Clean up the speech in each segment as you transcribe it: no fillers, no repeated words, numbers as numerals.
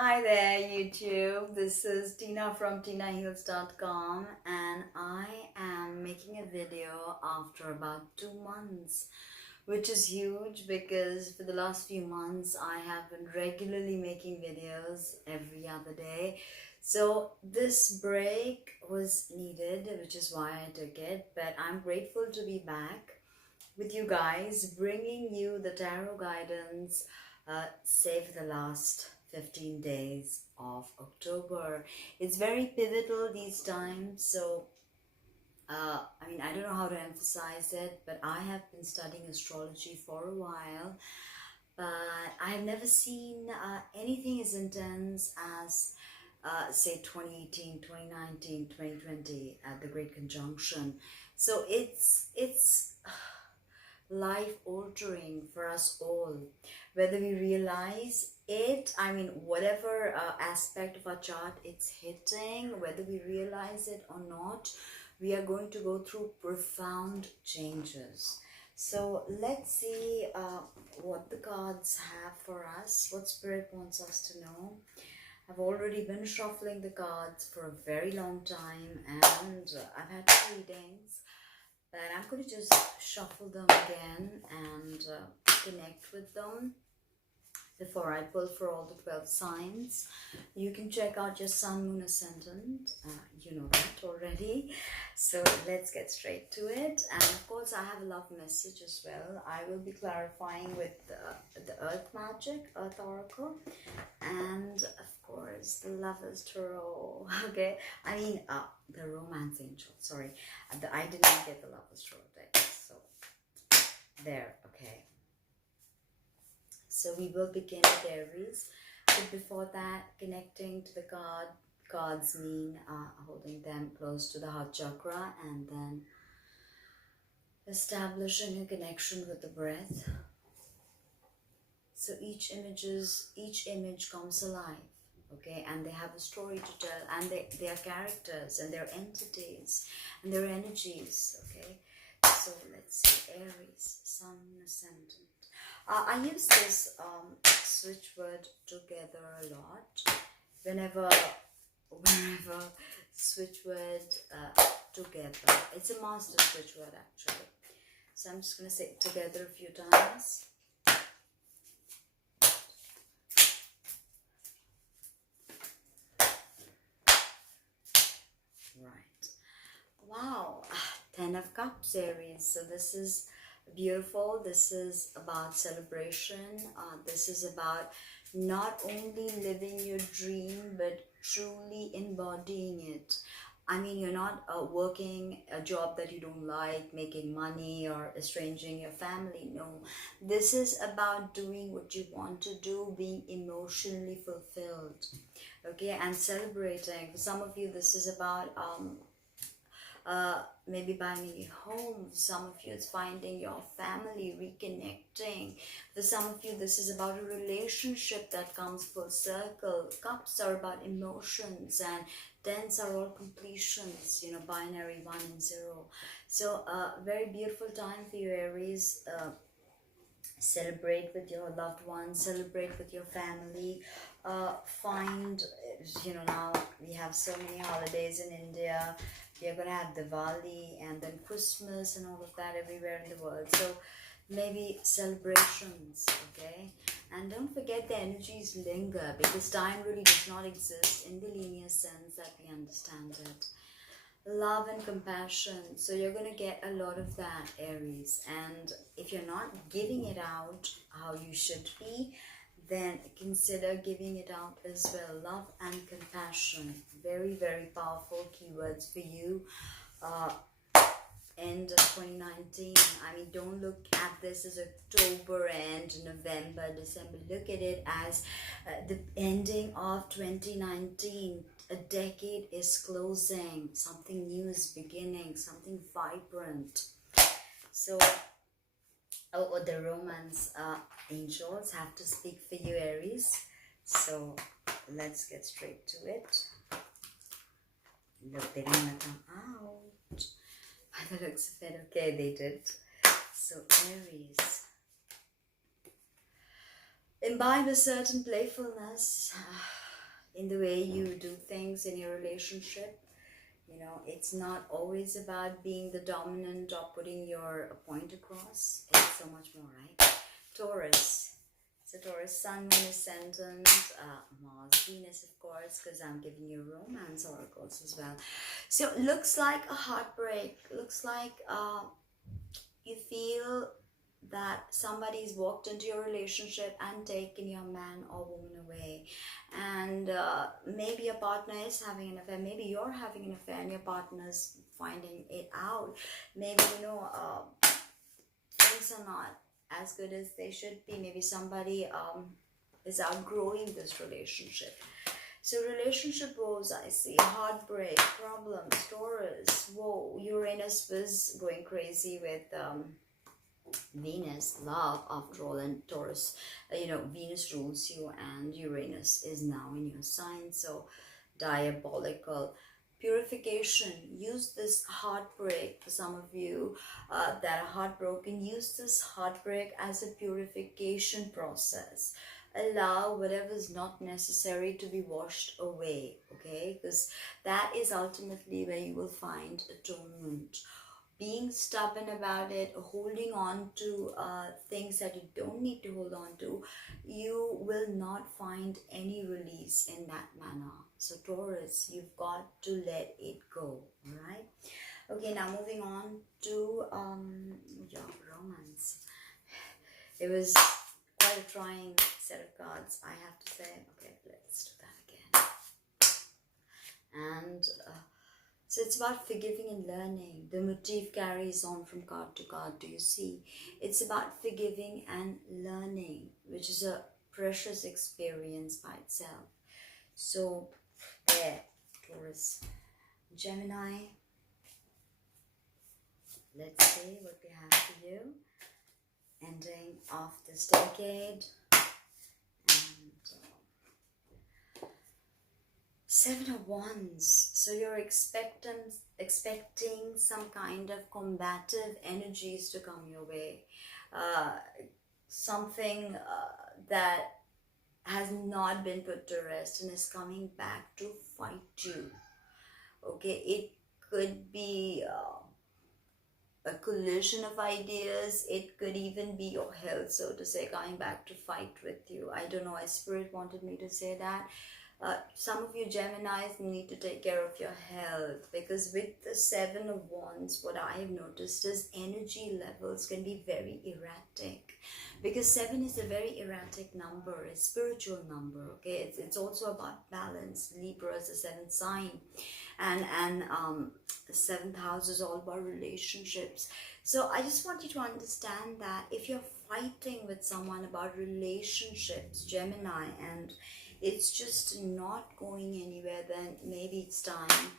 Hi there, YouTube. This is Tina from Tinaheals.com, and I am making a video after about 2 months, which is huge because for the last few months I have been regularly making videos every other day. So this break was needed, which is why I took it, but I'm grateful to be back with you guys, bringing you the tarot guidance, save the last 15 days of October. It's very pivotal these times, so I don't know how to emphasize it, but I have been studying astrology for a while, but I've never seen anything as intense as say 2018, 2019, 2020 at the Great Conjunction. So it's life altering for us all, whether we realize it. Whatever aspect of our chart it's hitting, whether we realize it or not, we are going to go through profound changes. So let's see what the cards have for us, what Spirit wants us to know. I've already been shuffling the cards for a very long time, and I've had 2 readings, but I'm going to just shuffle them again and connect with them before I pull for all the 12 signs. You can check out your sun, moon, ascendant. You know that already. So let's get straight to it. And of course, I have a love message as well. I will be clarifying with the Earth Magic, Earth Oracle, and of course, the Lovers Tarot. Okay, the Romance Angel. Sorry, I did not get the Lovers Tarot deck. So there. Okay. So we will begin with Aries, but before that, connecting to the cards mean holding them close to the heart chakra and then establishing a connection with the breath. So each image comes alive, okay, and they have a story to tell, and they are characters and they're entities and they're energies, okay. So let's see, Aries, Sun, Ascendant. I use this switch word together a lot. Whenever switch word together. It's a master switch word actually. So I'm just going to say it together a few times. Right. Wow. 10 of Cups, Aries. So this is beautiful. This is about celebration. This is about not only living your dream but truly embodying it. You're not working a job that you don't like, making money or estranging your family. No, this is about doing what you want to do, being emotionally fulfilled, okay, and celebrating. For some of you, this is about maybe buying a new home. For some of you, it's finding your family, reconnecting. For some of you, this is about a relationship that comes full circle. Cups are about emotions, and tens are all completions, binary 1 and 0. So very beautiful time for you, Aries. Celebrate with your loved ones, celebrate with your family. Find, now we have so many holidays in India. You're going to have Diwali and then Christmas and all of that everywhere in the world. So maybe celebrations, okay? And don't forget the energies linger, because time really does not exist in the linear sense that we understand it. Love and compassion. So you're going to get a lot of that, Aries. And if you're not giving it out how you should be, then consider giving it out as well. Love and compassion. Very, very powerful keywords for you. End of 2019. Don't look at this as October and November, December. Look at it as the ending of 2019. A decade is closing. Something new is beginning. Something vibrant. So, the romance angels have to speak for you, Aries. So, let's get straight to it. Look, they didn't let them out. That looks a bit okay, they did. So, Aries. Imbibe a certain playfulness. in the way you do things in your relationship. You know, it's not always about being the dominant or putting your point across. It's so much more, right? Taurus. So Taurus, Sun, Moon, Ascendant, Mars, Venus, of course, because I'm giving you romance oracles as well. So it looks like a heartbreak. Looks like you feel that somebody's walked into your relationship and taken your man or woman away, and maybe your partner is having an affair, maybe you're having an affair and your partner's finding it out. Maybe, you know, things are not as good as they should be. Maybe somebody is outgrowing this relationship. So relationship woes, I see, heartbreak, problems, Taurus. Whoa, Uranus was going crazy with Venus, love after all, and Taurus, you know, Venus rules you and Uranus is now in your sign, so diabolical. Purification, use this heartbreak for some of you that are heartbroken. Use this heartbreak as a purification process. Allow whatever is not necessary to be washed away, okay? Because that is ultimately where you will find atonement. Being stubborn about it, holding on to things that you don't need to hold on to, you will not find any release in that manner. So Taurus, you've got to let it go, all right? Okay, now moving on to your romance. It was quite a trying set of cards, I have to say. Okay, let's do that again. And so it's about forgiving and learning. The motif carries on from card to card. Do you see? It's about forgiving and learning, which is a precious experience by itself. So there, Taurus. Gemini, let's see what we have for you. Ending of this decade. And Seven of Wands. So you're expecting some kind of combative energies to come your way. Something that has not been put to rest and is coming back to fight you. Okay, it could be a collision of ideas. It could even be your health, so to say, coming back to fight with you. I don't know why Spirit wanted me to say that. Some of you Geminis need to take care of your health, because with the Seven of Wands, what I have noticed is energy levels can be very erratic, because 7 is a very erratic number, a spiritual number. Okay, it's also about balance. Libra is the 7th sign, and the 7th house is all about relationships. So I just want you to understand that if you're fighting with someone about relationships, Gemini, and it's just not going anywhere, then maybe it's time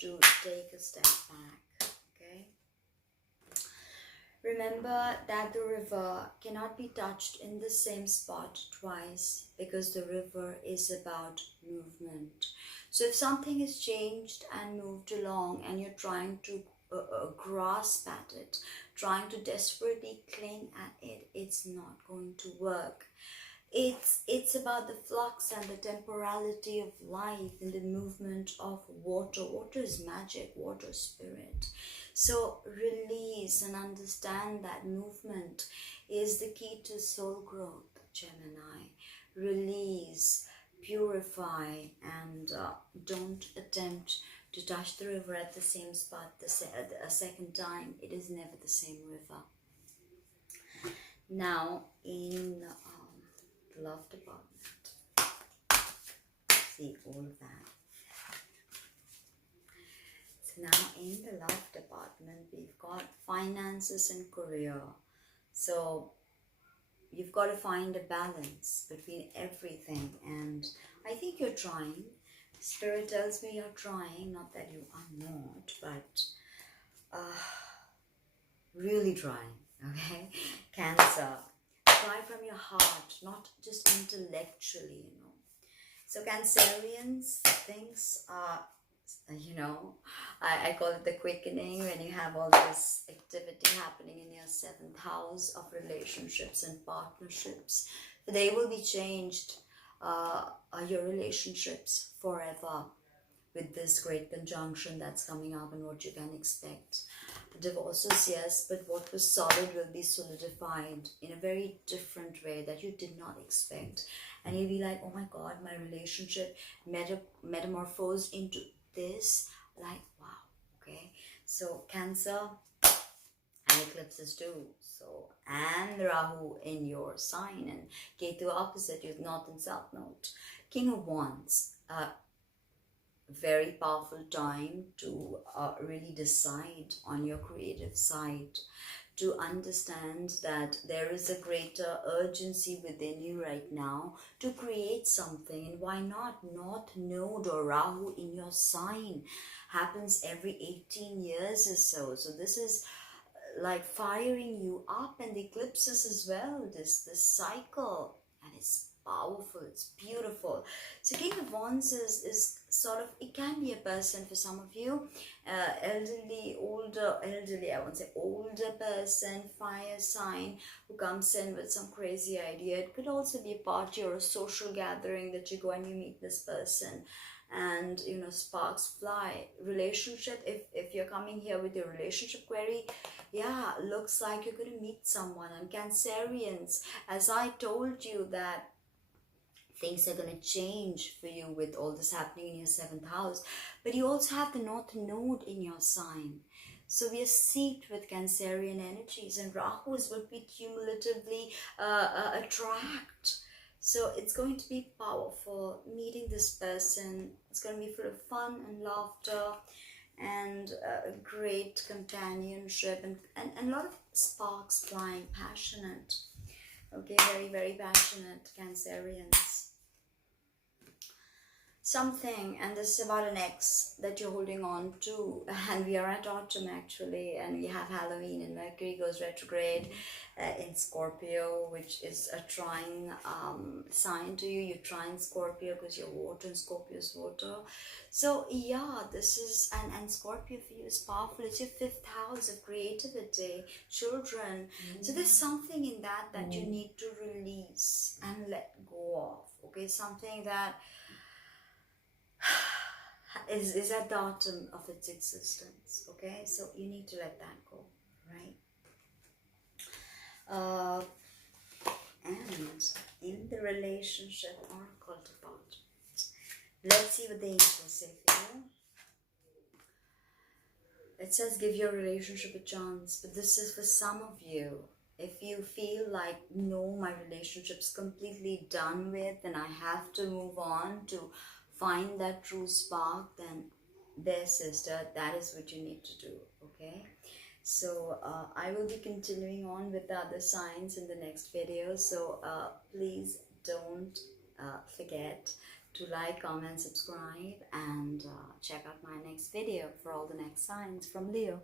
to take a step back, okay? Remember that the river cannot be touched in the same spot twice, because the river is about movement. So if something has changed and moved along and you're trying to grasp at it, trying to desperately cling at it, it's not going to work. It's about the flux and the temporality of life and the movement of water. Water is magic, water is spirit. So release and understand that movement is the key to soul growth, Gemini. Release, purify, and don't attempt to touch the river at the same spot a second time. It is never the same river. Now, in love department, see all of that. So now in the love department, we've got finances and career. So you've got to find a balance between everything, and I think you're trying. Spirit tells me you're trying, not that you are not, but really trying, okay? Cancer, try from your heart, not just intellectually, you know. So Cancerians, things are, you know, I call it the quickening, when you have all this activity happening in your 7th house of relationships and partnerships. They will be changed. your relationships forever with this great conjunction that's coming up and what you can expect. Divorces, yes, but what was solid will be solidified in a very different way that you did not expect. And you'll be like, oh my God, my relationship metamorphosed into this. Like, wow, okay. So Cancer and eclipses too. So, and Rahu in your sign and Ketu opposite you, North and South Node. King of Wands, very powerful time to really decide on your creative side, to understand that there is a greater urgency within you right now to create something. And why not? North Node or Rahu in your sign happens every 18 years or so. So this is like firing you up, and the eclipses as well, this cycle, and it's powerful, it's beautiful. So King of Wands is sort of, it can be a person for some of you, elderly, I won't say older person, fire sign, who comes in with some crazy idea. It could also be a party or a social gathering that you go and you meet this person, and you know, sparks fly. Relationship, if you're coming here with your relationship query, yeah, looks like you're going to meet someone. And Cancerians, as I told you that things are going to change for you with all this happening in your 7th house, but you also have the North Node in your sign. So we are seeped with Cancerian energies, and Rahus will be cumulatively attract. So it's going to be powerful meeting this person. It's going to be full of fun and laughter and great companionship, and a lot of sparks flying, passionate. Okay, very, very passionate Cancerians. Something, and this is about an ex that you're holding on to, and we are at autumn actually, and we have Halloween, and Mercury goes retrograde in Scorpio, which is a trine sign to you. You're trine Scorpio because you're water, and Scorpio's water. So yeah, this is, and Scorpio for you is powerful. It's your 5th house of creativity, children. So there's something in that you need to release and let go of. Okay, something that is at the bottom of its existence. Okay, so you need to let that go, right? And in the relationship oracle department, let's see what the angels say for you. It says give your relationship a chance, but this is for some of you. If you feel like, no, my relationship's completely done with and I have to move on to find that true spark, then there, sister, that is what you need to do, okay? So I will be continuing on with the other signs in the next video, so please don't forget to like, comment, subscribe, and check out my next video for all the next signs from Leo.